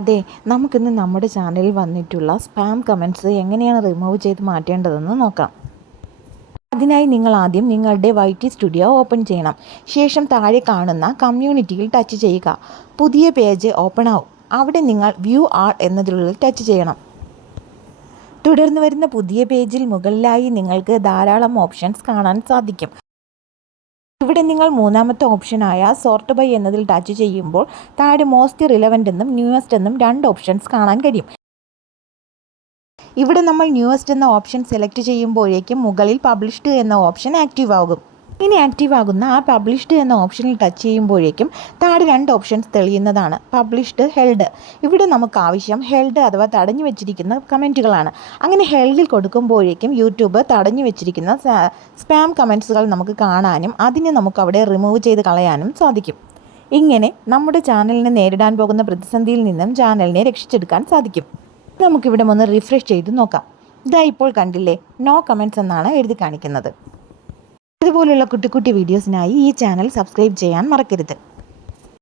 അതെ, നമുക്കിന്ന് നമ്മുടെ ചാനലിൽ വന്നിട്ടുള്ള സ്പാം കമൻറ്റ്സ് എങ്ങനെയാണ് റിമൂവ് ചെയ്ത് മാറ്റേണ്ടതെന്ന് നോക്കാം. അതിനായി നിങ്ങൾ ആദ്യം നിങ്ങളുടെ YT സ്റ്റുഡിയോ ഓപ്പൺ ചെയ്യണം. ശേഷം താഴെ കാണുന്ന കമ്മ്യൂണിറ്റിയിൽ ടച്ച് ചെയ്യുക. പുതിയ പേജ് ഓപ്പൺ ആവും. അവിടെ നിങ്ങൾ വ്യൂ ആൾ എന്നതിനുള്ളിൽ ടച്ച് ചെയ്യണം. തുടർന്ന് വരുന്ന പുതിയ പേജിൽ മുകളിലായി നിങ്ങൾക്ക് ധാരാളം ഓപ്ഷൻസ് കാണാൻ സാധിക്കും. ഇവിടെ നിങ്ങൾ മൂന്നാമത്തെ ഓപ്ഷനായ സോർട്ട് ബൈ എന്നതിൽ ടച്ച് ചെയ്യുമ്പോൾ താഴെ മോസ്റ്റ് റിലവൻ്റ് എന്നും ന്യൂവസ്റ്റ് എന്നും രണ്ട് ഓപ്ഷൻസ് കാണാൻ കഴിയും. ഇവിടെ നമ്മൾ ന്യൂവസ്റ്റ് എന്ന ഓപ്ഷൻ സെലക്ട് ചെയ്യുമ്പോഴേക്കും മുകളിൽ പബ്ലിഷ്ഡ് എന്ന ഓപ്ഷൻ ആക്റ്റീവ് ആകും. ഇനി ആക്റ്റീവ് ആകുന്ന ആ പബ്ലിഷ്ഡ് എന്ന ഓപ്ഷനിൽ ടച്ച് ചെയ്യുമ്പോഴേക്കും താഴെ രണ്ട് ഓപ്ഷൻസ് തെളിയുന്നതാണ്: പബ്ലിഷ്ഡ്, ഹെൽഡ്. ഇവിടെ നമുക്ക് ആവശ്യം ഹെൽഡ് അഥവാ തടഞ്ഞു വെച്ചിരിക്കുന്ന കമൻറ്റുകളാണ്. അങ്ങനെ ഹെൽഡിൽ കൊടുക്കുമ്പോഴേക്കും യൂട്യൂബ് തടഞ്ഞു വെച്ചിരിക്കുന്ന സ്പാം കമൻറ്റ്സുകൾ നമുക്ക് കാണാനും അതിനെ നമുക്ക് അവിടെ റിമൂവ് ചെയ്ത് കളയാനും സാധിക്കും. ഇങ്ങനെ നമ്മുടെ ചാനലിനെ നേരിടാൻ പോകുന്ന പ്രതിസന്ധിയിൽ നിന്നും ചാനലിനെ രക്ഷിച്ചെടുക്കാൻ സാധിക്കും. നമുക്കിവിടെ ഒന്ന് റിഫ്രഷ് ചെയ്ത് നോക്കാം. ഇതാ ഇപ്പോൾ കണ്ടില്ലേ, നോ കമൻറ്റ്സ് എന്നാണ് എഴുതി കാണിക്കുന്നത്. ഇതുപോലുള്ള കുട്ടി വീഡിയോസിനായി ഈ ചാനൽ സബ്സ്ക്രൈബ് ചെയ്യാൻ മറക്കരുത്.